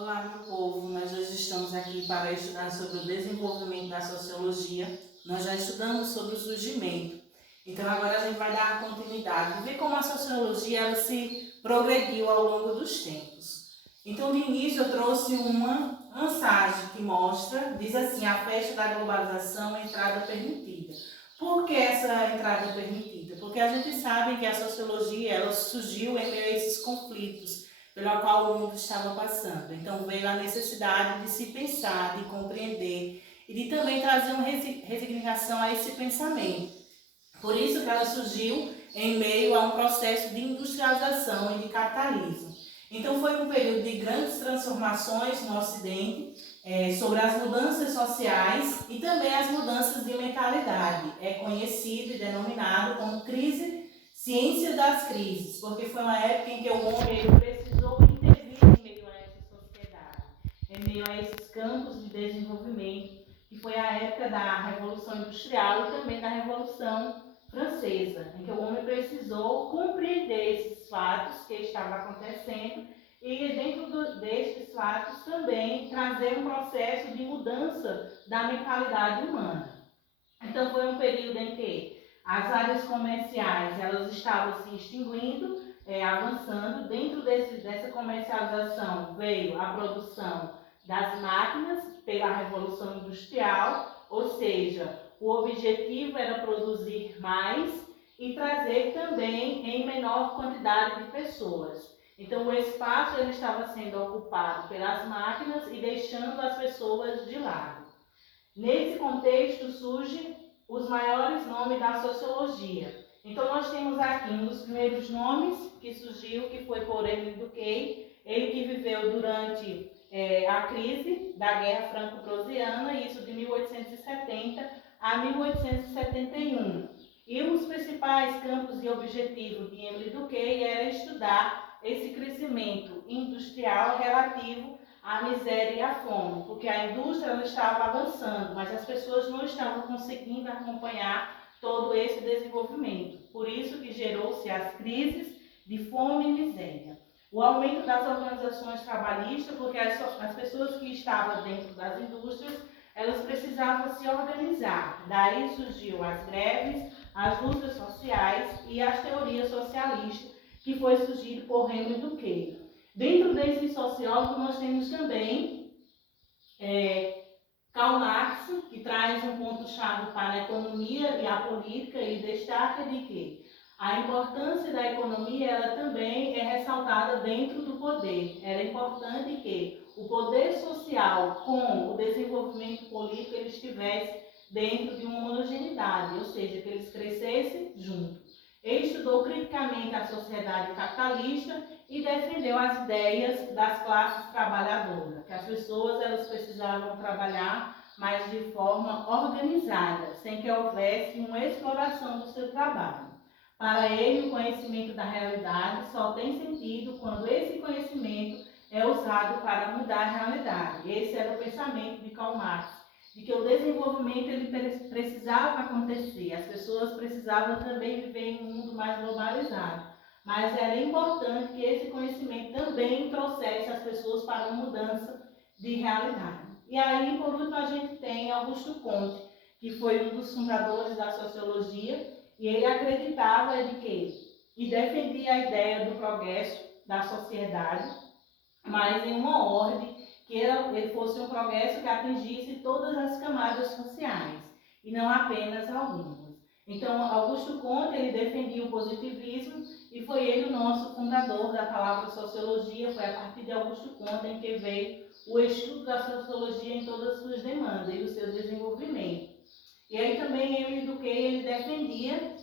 Olá, meu povo. Nós hoje estamos aqui para estudar sobre o desenvolvimento da sociologia. Nós já estudamos sobre o surgimento. Então, agora a gente vai dar continuidade e ver como a sociologia ela se progrediu ao longo dos tempos. Então, de início, eu trouxe uma mensagem que mostra, diz assim, a festa da globalização, entrada permitida. Por que essa entrada permitida? Porque a gente sabe que a sociologia ela surgiu em meio a esses conflitos pela qual o mundo estava passando. Então veio a necessidade de se pensar, de compreender e de também trazer uma resignificação a esse pensamento. Por isso que ela surgiu em meio a um processo de industrialização e de capitalismo. Então foi um período de grandes transformações no Ocidente, sobre as mudanças sociais e também as mudanças de mentalidade. É conhecido e denominado como crise, ciência das crises, porque foi uma época em que o homem precisou intervir em meio a essa sociedade, em meio a esses campos de desenvolvimento, que foi a época da Revolução Industrial e também da Revolução Francesa, em que o homem precisou compreender esses fatos que estavam acontecendo e, dentro destes fatos, também trazer um processo de mudança da mentalidade humana. Então, foi um período em que as áreas comerciais elas estavam se extinguindo, avançando. Dentro dessa comercialização veio a produção das máquinas pela Revolução Industrial, ou seja, o objetivo era produzir mais e trazer também em menor quantidade de pessoas. Então, o espaço ele estava sendo ocupado pelas máquinas e deixando as pessoas de lado. Nesse contexto surgem os maiores nomes da sociologia. Então nós temos aqui um dos primeiros nomes que surgiu, que foi por Émile Durkheim, ele que viveu durante a crise da Guerra Franco-Prussiana, isso de 1870 a 1871. E um dos principais campos e objetivos de Émile Durkheim era estudar esse crescimento industrial relativo a miséria e a fome, porque a indústria ela estava avançando, mas as pessoas não estavam conseguindo acompanhar todo esse desenvolvimento. Por isso que gerou-se as crises de fome e miséria. O aumento das organizações trabalhistas, porque as pessoas que estavam dentro das indústrias, elas precisavam se organizar. Daí surgiu as greves, as lutas sociais e as teorias socialistas, que foi surgido por Émile Durkheim. Dentro desse sociólogo, nós temos também Karl Marx, que traz um ponto-chave para a economia e a política e destaca de que a importância da economia ela também é ressaltada dentro do poder. Era importante que o poder social com o desenvolvimento político ele estivesse dentro de uma homogeneidade, ou seja, que eles crescessem juntos. Ele estudou criticamente a sociedade capitalista e defendeu as ideias das classes trabalhadoras, que as pessoas elas precisavam trabalhar, mas de forma organizada, sem que houvesse uma exploração do seu trabalho. Para ele, o conhecimento da realidade só tem sentido quando esse conhecimento é usado para mudar a realidade. Esse era o pensamento de Karl Marx, de que o desenvolvimento ele precisava acontecer, as pessoas precisavam também viver em um mundo mais globalizado, mas era importante que esse conhecimento também trouxesse as pessoas para uma mudança de realidade. E aí, por último, a gente tem Augusto Comte, que foi um dos fundadores da sociologia, e ele acreditava de que e defendia a ideia do progresso da sociedade, mas em uma ordem que ele fosse um progresso que atingisse todas as camadas sociais e não apenas algumas. Então, Augusto Comte ele defendia o positivismo e foi ele o nosso fundador da palavra sociologia. Foi a partir de Augusto Comte em que veio o estudo da sociologia em todas as suas demandas e o seu desenvolvimento. E aí também Émile Durkheim ele defendia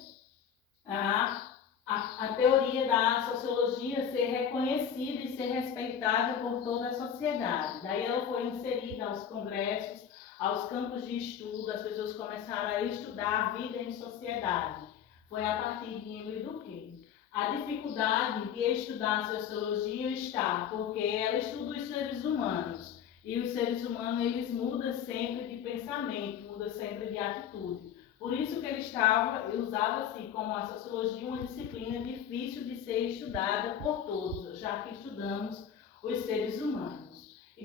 a teoria da sociologia ser reconhecida e ser respeitada por toda a sociedade. Daí ela foi inserida aos congressos, aos campos de estudo, as pessoas começaram a estudar a vida em sociedade. Foi a partir de Émile Durkheim. A dificuldade de estudar a sociologia está porque ela estuda os seres humanos. E os seres humanos eles mudam sempre de pensamento, mudam sempre de atitude. Por isso que ele usava-se como a sociologia uma disciplina difícil de ser estudada por todos, já que estudamos os seres humanos.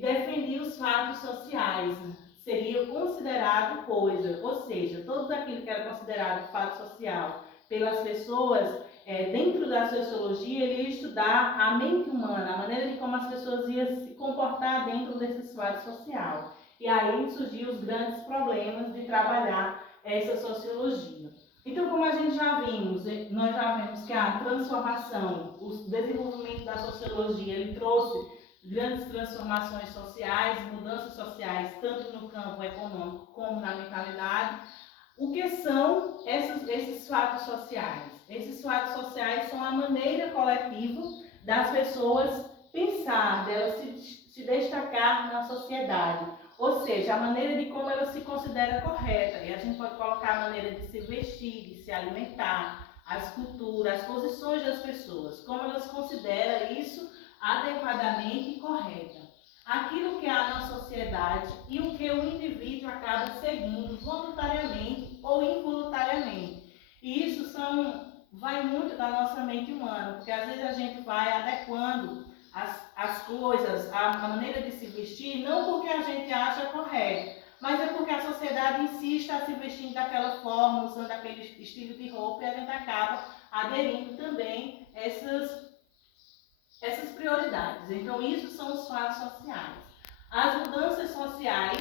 defendia os fatos sociais, seria considerado coisa, ou seja, tudo aquilo que era considerado fato social pelas pessoas, dentro da sociologia, ele ia estudar a mente humana, a maneira de como as pessoas iam se comportar dentro desses fatos sociais. E aí surgiu os grandes problemas de trabalhar essa sociologia. Então, como a gente já vimos, nós já vimos que a transformação, o desenvolvimento da sociologia, ele trouxe grandes transformações sociais, mudanças sociais, tanto no campo econômico como na mentalidade. O que são esses fatos sociais? Esses fatos sociais são a maneira coletiva das pessoas pensar, delas se destacar na sociedade. Ou seja, a maneira de como ela se considera correta. E a gente pode colocar a maneira de se vestir, de se alimentar, as culturas, as posições das pessoas, como elas consideram isso adequadamente e correta. Aquilo que há na sociedade e o que o indivíduo acaba seguindo voluntariamente ou involuntariamente. E isso vai muito da nossa mente humana, porque às vezes a gente vai adequando as coisas, a maneira de se vestir, não porque a gente acha correto, mas é porque a sociedade em si está se vestindo daquela forma, usando aquele estilo de roupa, e a gente acaba aderindo também essas prioridades. Então, isso são os fatos sociais. As mudanças sociais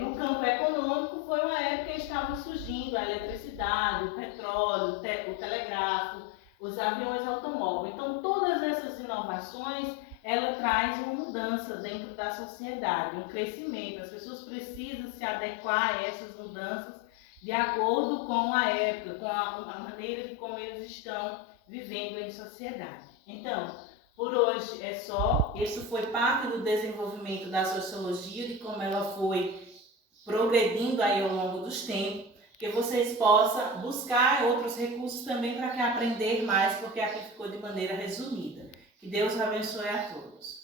no campo econômico foi uma época que estavam surgindo a eletricidade, o petróleo, o telegrafo, os aviões automóveis. Então, todas essas inovações, ela traz uma mudança dentro da sociedade, um crescimento. As pessoas precisam se adequar a essas mudanças de acordo com a época, com a maneira de como eles estão vivendo em sociedade. Então, por hoje é só. Isso foi parte do desenvolvimento da sociologia, de como ela foi progredindo aí ao longo dos tempos, que vocês possam buscar outros recursos também para aprender mais, porque aqui ficou de maneira resumida. Que Deus abençoe a todos.